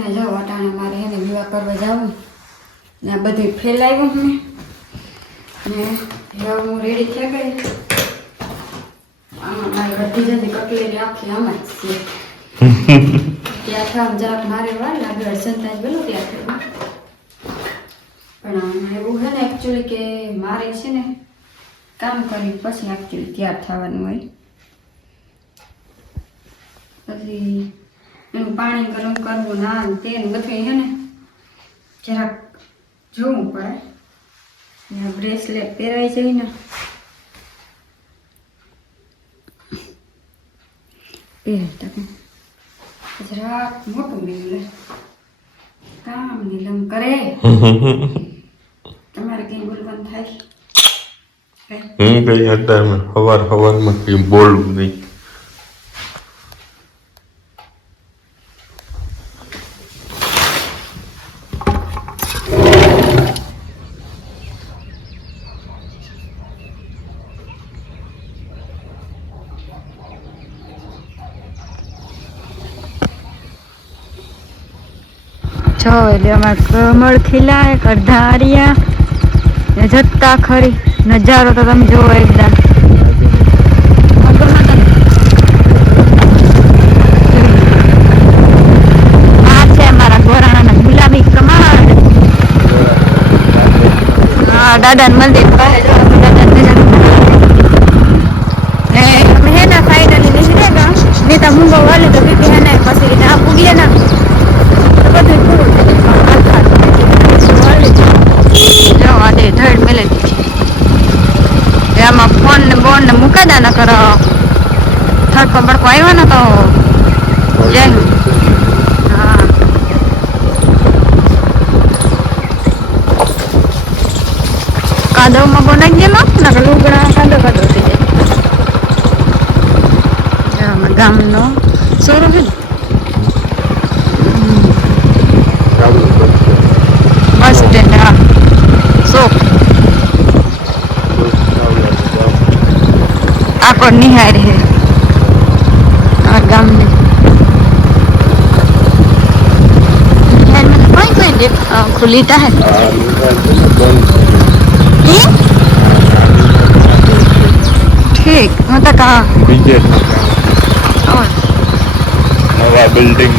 ને જો અટાણે મારે એને વિવાહ કરવા જાવું ને આ બધું ફેલાવ્યું મેં ને હવે હું રેડી થઈ ગઈ. આમાં મારી બધી જતી કટલેરી આખી આમાં જ છે. ત્યાં ખામ જરાક મારે વાર લાગે અર્જનતા જ બોલો ત્યાં થયું પણ એવું છે ને એકચ્યુઅલી કે મારે છે ને કામ કરી પછી એકચ્યુઅલી તૈયાર થવાનું હોય. પછી એનું પાણી ગરમ કરવું ના તેલ બધું છે ને જરાક જોવું પડે ને બ્રેસલેટ પહેરાઈ જાય ને જરાક મોટું નીકળે કામ નીલમ કરે. તમારે કઈ બોલવાનું થાય? હું કઈ અત્યારમાં હવારમાં કઈ બોલવું નહીં. જો એટલે અમારે કમળ ખીલાય કઢારિયા જતા ખરી નજારો તો તમે જોવો એકદમ. આ છે અમારા ગોરાણાના ગુલાબી કમળ. હા દાદાનું મંદિર પાસે જો ને અમે હે ને ફાઇનલી નીકળે ગયા નેતા મુંગો વાલે તો કે હે ને પછી ના પૂગીએ ના બધું પૂરું થઈ ગયું. ધડ મેલે દીધી એમાં ફોન ને બોન ને મૂકાદા ન કરો થડકો બડકો આવ્યો ને તો જાય. હા કાદવમાં બોનાઈ ગયેલો ને લુગડા કાદો કાદો થઈ જાય. ગામનો સોરો છે ને બસ સ્ટેન્ડ. હા શોપ આખો નિહાર હે આ ગામને. કોઈ કોઈ ખુલી તા હે ठीक मतलब कहाँ बीजे नवा building.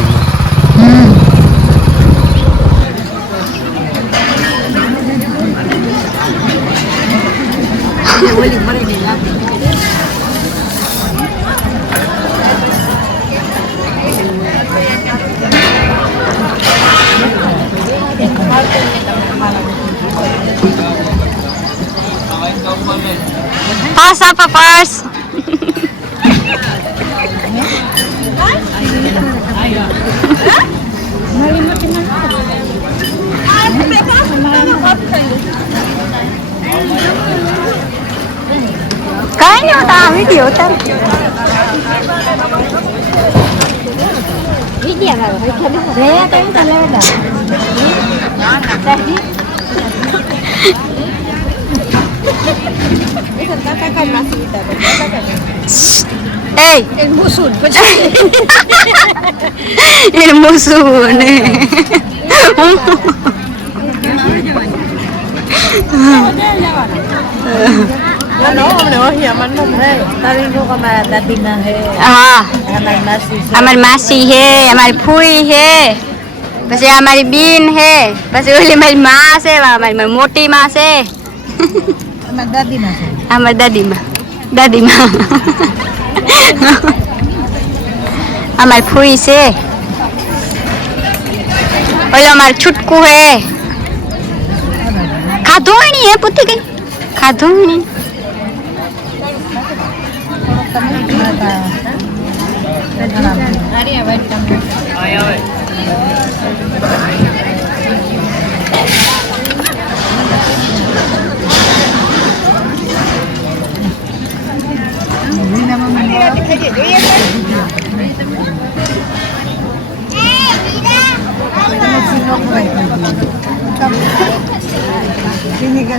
Pass apa pas? Kayaknya tak video tak. Video nggak? Saya kan tak ada. Hey, el musun, el musun. Ano, mana tadi ko kama dati na he. हाँ nasi. हमारी मासी है, हमारी फूई है, પછી અમારી બેન है, પછી ઓલી મારી માં છે, અમારી મોટી માં છે, Dati na he. અમારી દાદી માં અમારી ફૂઈ છે, ઓલો અમારું છૂટકું है, ખાધોણી है, પૂતી ગઈ ખાધોણી. Sini ka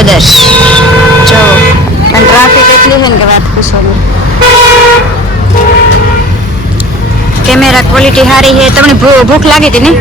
જબરદસ્ત જો અને ટ્રાફિક એટલી છે ને કે વાત પૂછો નહીં. કેમેરા ક્વોલિટી સારી છે. તમને ભૂખ લાગી હતી ને?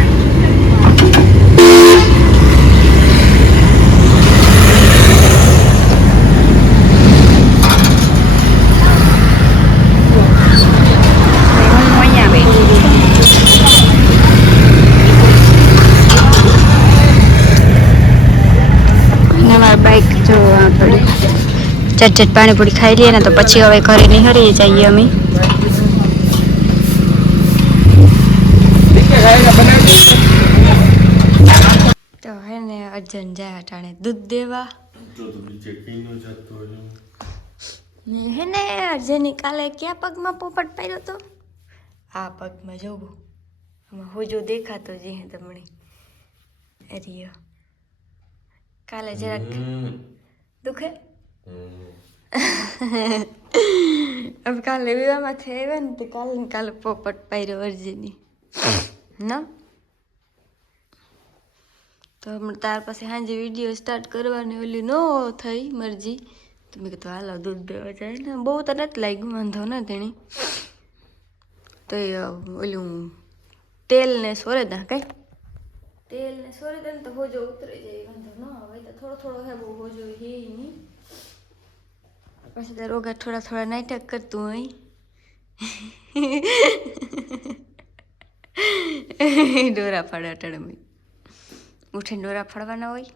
બાઈક જો થોડી ચટ પાણીપુરી ખાઈ લઈએ ને તો પછી હવે ઘરે નિહરી જઈએ અમે. તો હે ને અર્જન જાય અટાણે દૂધ દેવા હે ને. અર્જની કાલે ક્યાં પગમાં પોપટ પહેર્યો તો? આ પગમાં જોવું આમાં હોજો દેખાતો જે હે તમને અરિયો. કાલે જરાક દુખે. હવે કાલે વિવાહમાંથી આવ્યા ને તો કાલે પોપટ પાડ્યો અર્જુની ના. તો હમણાં તાર પાસે સાંજે વિડીયો સ્ટાર્ટ કરવાની ઓલી ન થઈ મરજી તો મેં કીધું હાલો દૂધ દેવા જાય ને. બહુ તો નથી લાગ્યું વાંધો ને તેની તો એ ઓલું તેલ ને સોરે દા કઈ તેલ ને સોરી દે ને તો હોજો ઉતરી જાય વાંધો ન આવે. તો થોડો હે બહુ હોજો હે નહીં. પછી તો રોગા થોડા નાટક કરતું હોય. ડોરા ફાડે અટાડે ઉઠીને ડોરા ફાડવાના હોય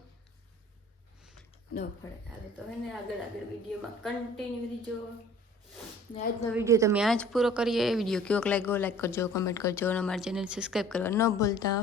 ન ફાડે. હાલે તો એને આગળ વિડીયોમાં કન્ટિન્યુ દીજો. આજનો વિડીયો તમે આજ પૂરો કરીએ. વિડીયો કેવો લાગ્યો લાઈક કરજો, કમેન્ટ કરજો અને અમારી ચેનલ સબસ્ક્રાઈબ કરવા ન ભૂલતા.